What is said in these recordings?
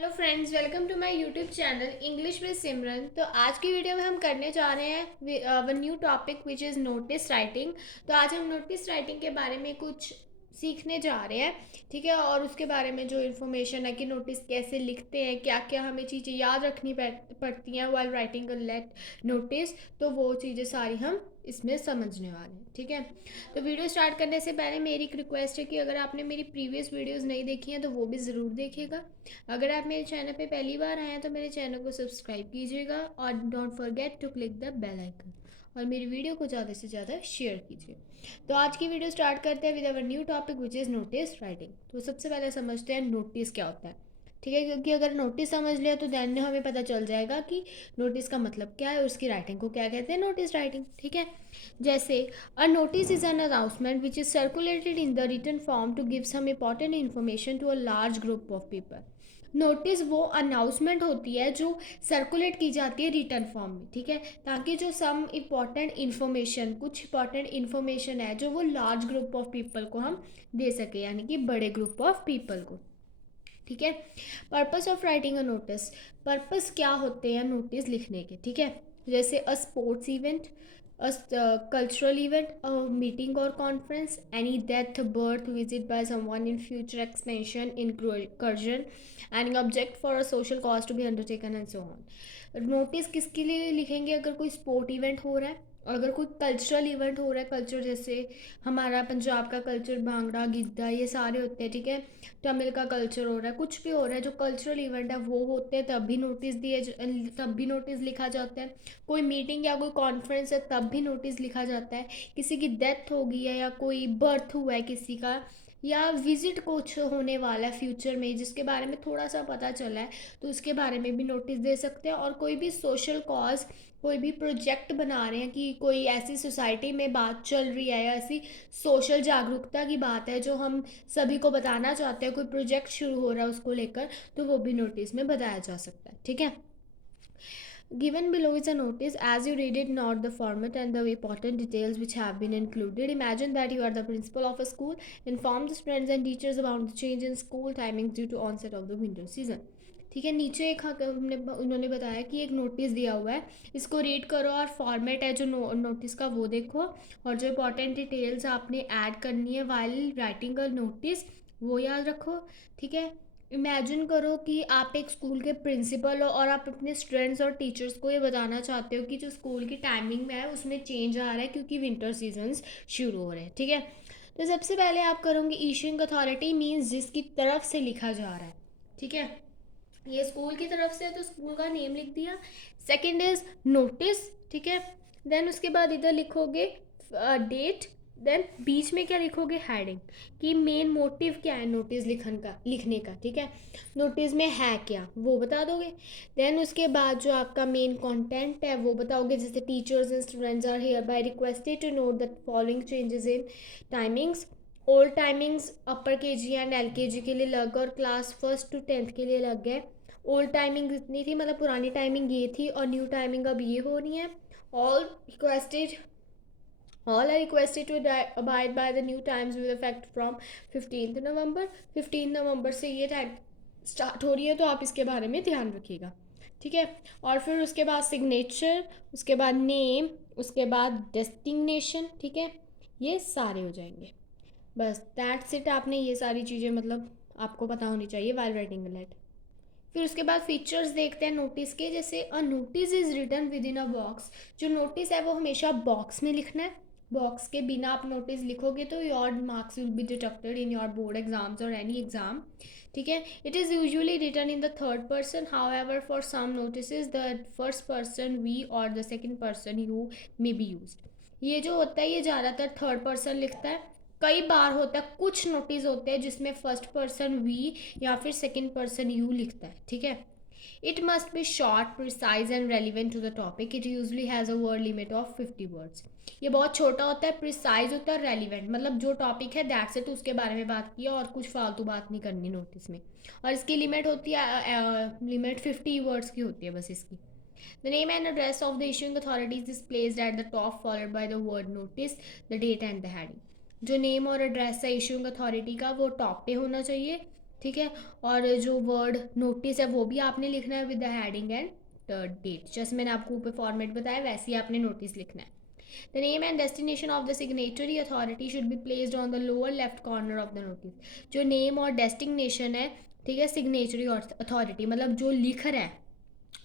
Hello friends, welcome to my YouTube channel English with Simran. तो आज की वीडियो में हम करने जा रहे हैं one new topic which is notice writing. तो आज हम नोटिस राइटिंग के बारे में कुछ सीखने जा रहे हैं, ठीक है। और उसके बारे में जो इन्फॉर्मेशन है कि नोटिस कैसे लिखते हैं, क्या क्या हमें चीज़ें याद रखनी पड़ती हैं while writing a late notice, तो वो चीज़ें सारी हम इसमें समझने वाले हैं, ठीक है। तो वीडियो स्टार्ट करने से पहले मेरी एक रिक्वेस्ट है कि अगर आपने मेरी प्रीवियस वीडियोज़ नहीं देखी हैं तो वो भी ज़रूर देखिएगा। अगर आप मेरे चैनल पे पहली बार आए हैं तो मेरे चैनल को सब्सक्राइब कीजिएगा और don't forget to click the bell icon, और मेरी वीडियो को ज़्यादा से ज़्यादा शेयर कीजिए। तो आज की वीडियो स्टार्ट करते हैं with our new topic which is notice writing. तो सबसे पहले समझते हैं नोटिस क्या होता है, ठीक है। क्योंकि अगर नोटिस समझ लिया तो दैन हमें पता चल जाएगा कि नोटिस का मतलब क्या है और उसकी राइटिंग को क्या कहते हैं, नोटिस राइटिंग, ठीक है। जैसे a notice is an announcement which is circulated in the written form to give some important information to a large group of people. Notice वो अनाउंसमेंट होती है जो सर्कुलेट की जाती है रिटर्न फॉर्म में, ठीक है, ताकि जो सम इम्पॉर्टेंट इन्फॉर्मेशन, कुछ इंपॉर्टेंट इन्फॉर्मेशन है जो वो लार्ज ग्रुप ऑफ पीपल को हम दे सके, यानी कि बड़े ग्रुप ऑफ पीपल को, ठीक है। Purpose of writing a notice, purpose क्या होते हैं नोटिस लिखने के, ठीक है। जैसे a sports event, a cultural event, a meeting और conference, any death, birth, visit by someone in future, expansion, incursion, any object for a social cause to be undertaken and so on. Notice किसके लिए लिखेंगे? अगर कोई sport event हो रहा है, अगर कोई कल्चरल इवेंट हो रहा है, कल्चर जैसे हमारा पंजाब का कल्चर भांगड़ा गिद्धा ये सारे होते हैं, ठीक है। तमिल का कल्चर हो रहा है, कुछ भी हो रहा है, जो कल्चरल इवेंट है वो होते हैं तब भी नोटिस तब भी नोटिस लिखा जाता है। कोई मीटिंग या कोई कॉन्फ्रेंस है तब भी नोटिस लिखा जाता है। किसी की डेथ हो गई है या कोई बर्थ हुआ है किसी का, या विजिट कुछ होने वाला है फ्यूचर में जिसके बारे में थोड़ा सा पता चला है, तो उसके बारे में भी नोटिस दे सकते हैं। और कोई भी सोशल कॉज, कोई भी प्रोजेक्ट बना रहे हैं कि कोई ऐसी सोसाइटी में बात चल रही है या ऐसी सोशल जागरूकता की बात है जो हम सभी को बताना चाहते हैं, कोई प्रोजेक्ट शुरू हो रहा है उसको लेकर, तो वो भी नोटिस में बताया जा सकता है, ठीक है। Given below is a notice. As you read it, note the format and the important details which have been included. Imagine that you are the principal of a school. Inform the students and teachers about the change in school timings due to onset of the winter season. ठीक है, नीचे एक हमने उन्होंने बताया कि एक notice दिया हुआ है, इसको रीड करो और फॉर्मेट है जो नोटिस का वो देखो, और जो इंपॉर्टेंट डिटेल्स आपने ऐड करनी है वाइल राइटिंग अ नोटिस वो याद रखो, ठीक है। इमेजिन करो कि आप एक स्कूल के प्रिंसिपल हो और आप अपने स्टूडेंट्स और टीचर्स को ये बताना चाहते हो कि जो स्कूल की टाइमिंग में है उसमें चेंज आ रहा है क्योंकि विंटर सीजन्स शुरू हो रहे हैं, ठीक है। तो सबसे पहले आप करोगे इशूइंग अथॉरिटी, मीन्स जिसकी तरफ से लिखा जा रहा है, ठीक है। ये स्कूल की तरफ से है तो स्कूल का नेम लिख दिया। सेकंड इज नोटिस, ठीक है। देन उसके बाद इधर लिखोगे डेट। देन बीच में क्या लिखोगे? हेडिंग, कि मेन मोटिव क्या है नोटिस लिखने का, ठीक है। नोटिस में है क्या वो बता दोगे। देन उसके बाद जो आपका मेन कंटेंट है वो बताओगे, जैसे teachers and students are hereby requested to note the following changes in timings. Old timings upper K G and L के जी के लिए अलग और क्लास फर्स्ट टू टेंथ के लिए अलग है। ओल्ड टाइमिंग इतनी थी, मतलब पुरानी टाइमिंग ये थी, और न्यू टाइमिंग अब ये हो रही है। All requested All are requested to abide by the new times with effect from 15th नवंबर। 15 नवंबर से ये टाइम स्टार्ट हो रही है, तो आप इसके बारे में ध्यान रखिएगा, ठीक है। और फिर उसके बाद सिग्नेचर, उसके बाद नेम, उसके बाद डेस्टिनेशन, ठीक है। ये सारे हो जाएंगे, बस दैट्स इट। आपने ये सारी चीज़ें मतलब आपको पता होनी चाहिए वाइल राइटिंग अ लेटर। फिर उसके बाद फीचर्स देखते हैं नोटिस के। जैसे a notice is written within a box, जो नोटिस है वो हमेशा बॉक्स में लिखना है। बॉक्स के बिना आप नोटिस लिखोगे तो your marks will be deducted in your board exams और एनी एग्जाम, ठीक है। It is usually written in the third person, however for some notice the first person we और the second person you may be use. ये जो होता है ये ज़्यादातर थर्ड पर्सन लिखता है। कई बार होता है, कुछ नोटिस होते हैं जिसमें फर्स्ट पर्सन वी या फिर सेकेंड पर्सन यू लिखता है, ठीक है। It must be short, precise and relevant to the topic. It usually has a word limit of 50 words. ये बहुत छोटा होता है, प्रिसाइज होता है, रेलिवेंट मतलब जो टॉपिक है दैट्स इट, उसके बारे में बात किया और कुछ फालतू बात नहीं करनी नोटिस में। और इसकी लिमिट होती है लिमिट 50 वर्ड्स की होती है बस इसकी। The name and address of the issuing authorities is placed at the top, followed by the word notice, the date and the heading. जो नेम और एड्रेस है इशूइंग अथॉरिटी का वो टॉप पे होना चाहिए, ठीक है। और जो वर्ड नोटिस है वो भी आपने लिखना है with the heading and date, जैसे मैंने आपको ऊपर फॉर्मेट बताया वैसे ही आपने नोटिस लिखना है। The name and destination of the signatory authority should be placed on the lower left corner of the notice. जो नेम और डेस्टिनेशन है, ठीक है, सिग्नेचरी अथॉरिटी मतलब जो लिख रहा है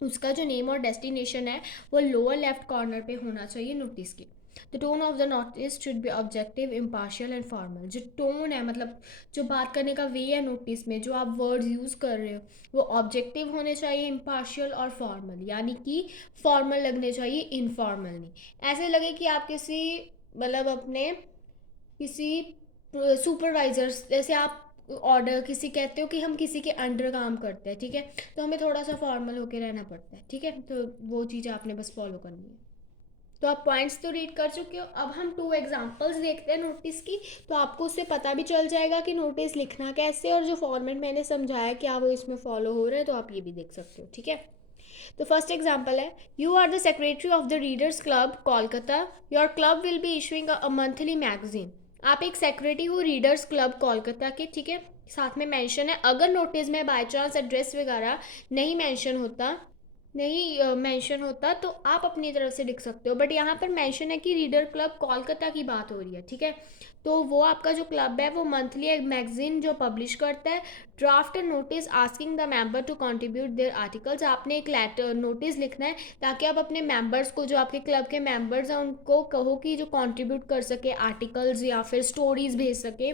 उसका जो नेम और डेस्टिनेशन है वो लोअर लेफ्ट कॉर्नर पे होना चाहिए नोटिस के। The tone of the notice should be objective, impartial and formal. जो टोन है मतलब जो बात करने का वे है नोटिस में, जो आप वर्ड्स यूज़ कर रहे हो वो ऑब्जेक्टिव होने चाहिए, इम्पार्शियल और फॉर्मल, यानी कि फॉर्मल लगने चाहिए, इनफॉर्मल नहीं। ऐसे लगे कि आप किसी मतलब अपने किसी सुपरवाइजर्स, जैसे आप ऑर्डर किसी कहते हो कि हम किसी के अंडर काम करते हैं, ठीक है, तो हमें थोड़ा सा फॉर्मल होके रहना पड़ता है, ठीक है, तो वो चीज़ आपने बस फॉलो करनी है। तो आप पॉइंट्स तो रीड कर चुके हो, अब हम 2 एग्जांपल्स देखते हैं नोटिस की, तो आपको उससे पता भी चल जाएगा कि नोटिस लिखना कैसे, और जो फॉर्मेट मैंने समझाया क्या वो इसमें फॉलो हो रहा है, तो आप ये भी देख सकते हो, ठीक है। तो फर्स्ट एग्जाम्पल है, you are the secretary of the readers club Kolkata, your club will be issuing a monthly magazine. आप एक सेक्रेटरी हो रीडर्स क्लब कोलकाता के, ठीक है, साथ में मेंशन है। अगर नोटिस में बाय चांस एड्रेस वगैरह नहीं मेंशन होता तो आप अपनी तरफ से लिख सकते हो, बट यहाँ पर मेंशन है कि रीडर क्लब कोलकाता की बात हो रही है, ठीक है। तो वो आपका जो क्लब है वो मंथली एक मैगजीन जो पब्लिश करता है। Draft notice asking the member to contribute their articles. आपने एक लेटर नोटिस लिखना है ताकि आप अपने मेंबर्स को, जो आपके क्लब के मेंबर्स हैं उनको कहो कि जो कंट्रीब्यूट कर सके आर्टिकल्स या फिर स्टोरीज भेज सके,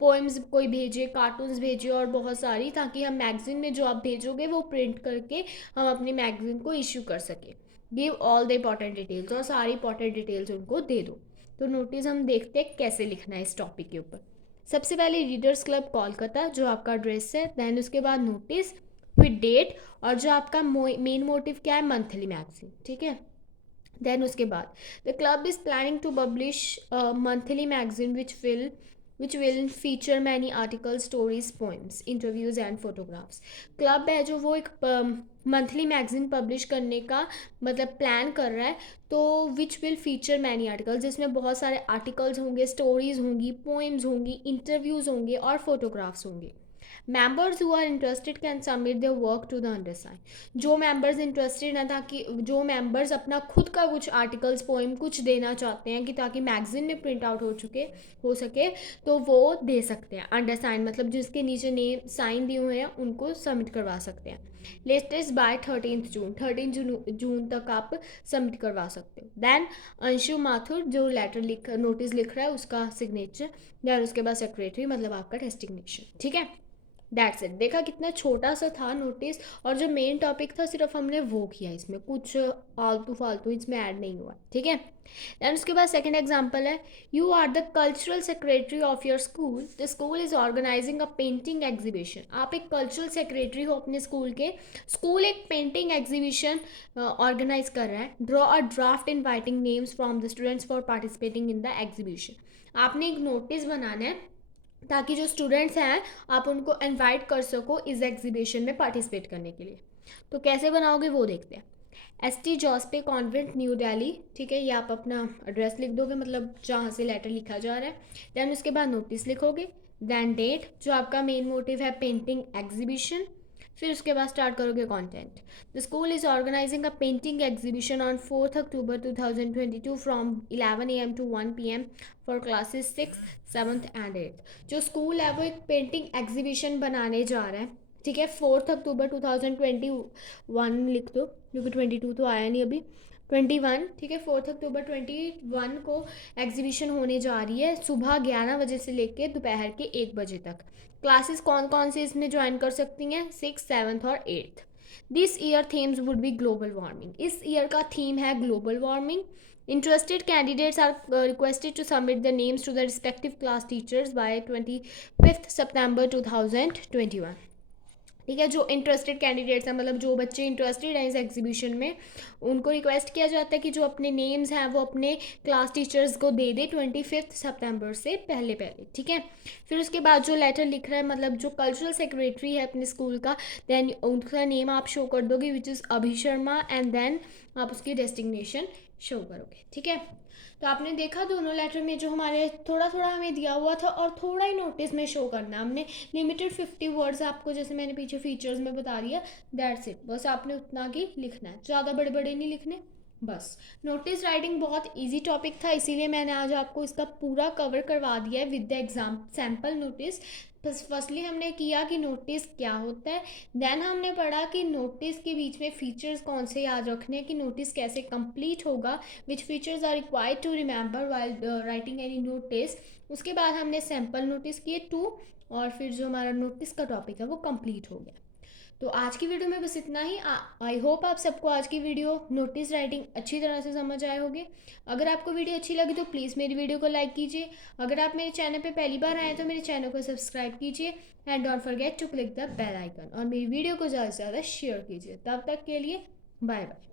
पोएम्स कोई भेजे, कार्टून्स भेजे और बहुत सारी, ताकि हम मैगजीन में जो आप भेजोगे वो प्रिंट करके हम अपनी मैगजीन को इश्यू कर सके। Give all the important details, और सारी इंपॉर्टेंट डिटेल्स उनको दे दो। तो नोटिस हम देखते हैं कैसे लिखना है इस टॉपिक के ऊपर। सबसे पहले रीडर्स क्लब कोलकाता जो आपका एड्रेस है, देन उसके बाद नोटिस विद डेट, और जो आपका मेन मोटिव क्या है, मंथली मैगजीन, ठीक है। देन उसके बाद the club is planning to publish monthly magazine which will feature many articles, stories, poems, interviews and photographs. Club है जो वो एक मंथली मैगजीन पब्लिश करने का मतलब प्लान कर रहा है, तो विच विल फीचर मैनी आर्टिकल्स, जिसमें बहुत सारे आर्टिकल्स होंगे, स्टोरीज होंगी, पोएम्स होंगी, इंटरव्यूज होंगे और फोटोग्राफ्स होंगे। Members who are interested can submit their work to the undersign. जो मेंबर्स इंटरेस्टेड हैं, ताकि जो मेंबर्स अपना खुद का कुछ आर्टिकल्स, पोएम कुछ देना चाहते हैं कि ताकि मैगजीन में प्रिंट आउट हो सके, तो वो दे सकते हैं। अंडरसाइन मतलब जिसके नीचे नेम साइन दिए हुए हैं उनको सबमिट करवा सकते हैं। लेटेस्ट बाय 13 जून तक आप सबमिट करवा सकते हो। देन अंशु माथुर जो नोटिस लिख रहा है उसका सिग्नेचर, देन उसके बाद सेक्रेटरी मतलब आपका डेस्टिनेशन, ठीक है। That's it. देखा कितना छोटा सा था नोटिस, और जो मेन टॉपिक था सिर्फ हमने वो किया, इसमें कुछ आलतू फालतू इसमें ऐड नहीं हुआ, ठीक है। देन उसके बाद सेकंड एग्जांपल है, you are the cultural secretary of your school, the school is organizing a painting exhibition. आप एक कल्चरल सेक्रेटरी हो अपने स्कूल के, स्कूल एक पेंटिंग एग्जीबिशन ऑर्गेनाइज कर रहा है। Draw a draft inviting names from the students for participating in the exhibition. आपने एक नोटिस बनाना है ताकि जो स्टूडेंट्स हैं आप उनको इनवाइट कर सको इस एग्जीबिशन में पार्टिसिपेट करने के लिए। तो कैसे बनाओगे वो देखते हैं। ST जॉस्पे कॉन्वेंट न्यू दिल्ली, ठीक है, ये आप अपना एड्रेस लिख दोगे मतलब जहाँ से लेटर लिखा जा रहा है। देन उसके बाद नोटिस लिखोगे, देन डेट जो आपका मेन मोटिव है पेंटिंग एग्जीबिशन, फिर उसके बाद स्टार्ट करोगे content. The school is organizing a painting exhibition on 4 October 2022 from 11 AM to 1 PM for classes 6, 7th and 8th। जो स्कूल है वो एक पेंटिंग एग्जीबिशन बनाने जा रहा है, ठीक है। 4 अक्टूबर 2021 लिख दो क्योंकि 22 तो आया नहीं अभी, 21, ठीक है। 4 अक्टूबर 21 को एग्जीबिशन होने जा रही है, सुबह 11 बजे से लेकर दोपहर के 1 बजे तक। क्लासेस कौन कौन से इसमें ज्वाइन कर सकती हैं, 6, 7th और 8th। This year themes would be global warming. इस ईयर का थीम है global warming. Interested candidates are requested to submit their names to the respective class teachers by 25th September 2021। ठीक है, जो इंटरेस्टेड कैंडिडेट्स हैं मतलब जो बच्चे इंटरेस्टेड हैं इस एग्जीबिशन में, उनको रिक्वेस्ट किया जाता है कि जो अपने नेम्स हैं वो अपने क्लास टीचर्स को दे दे 25 सितंबर से पहले, ठीक है। फिर उसके बाद जो लेटर लिख रहा है मतलब जो कल्चरल सेक्रेटरी है अपने स्कूल का, देन उनका नेम आप शो कर दोगे विच इज़ अभि शर्मा, एंड देन आप उसकी डेस्टिनेशन शो करोगे, ठीक है। तो आपने देखा दोनों लेटर में जो हमारे थोड़ा थोड़ा हमें दिया हुआ था और थोड़ा ही नोटिस में शो करना, हमने लिमिटेड 50 वर्ड्स आपको जैसे मैंने पीछे फीचर्स में बता दिया, दैट्स इट, बस आपने उतना ही लिखना है, ज़्यादा बड़े बड़े नहीं लिखने बस। नोटिस राइटिंग बहुत इजी टॉपिक था, इसीलिए मैंने आज आपको इसका पूरा कवर करवा दिया है with the exam sample notice. बस फर्स्टली हमने किया कि नोटिस क्या होता है, देन हमने पढ़ा कि नोटिस के बीच में फीचर्स कौन से याद रखने हैं, कि नोटिस कैसे कंप्लीट होगा, which features are required to remember while writing any notice. उसके बाद हमने सैम्पल नोटिस किए 2, और फिर जो हमारा नोटिस का टॉपिक है वो कंप्लीट हो गया। तो आज की वीडियो में बस इतना ही। आई होप आप सबको आज की वीडियो नोटिस राइटिंग अच्छी तरह से समझ आए होंगे। अगर आपको वीडियो अच्छी लगी तो प्लीज़ मेरी वीडियो को लाइक कीजिए। अगर आप मेरे चैनल पे पहली बार आए तो मेरे चैनल को सब्सक्राइब कीजिए and don't forget to click the bell icon, और मेरी वीडियो को ज़्यादा से ज़्यादा शेयर कीजिए। तब तक के लिए बाय बाय।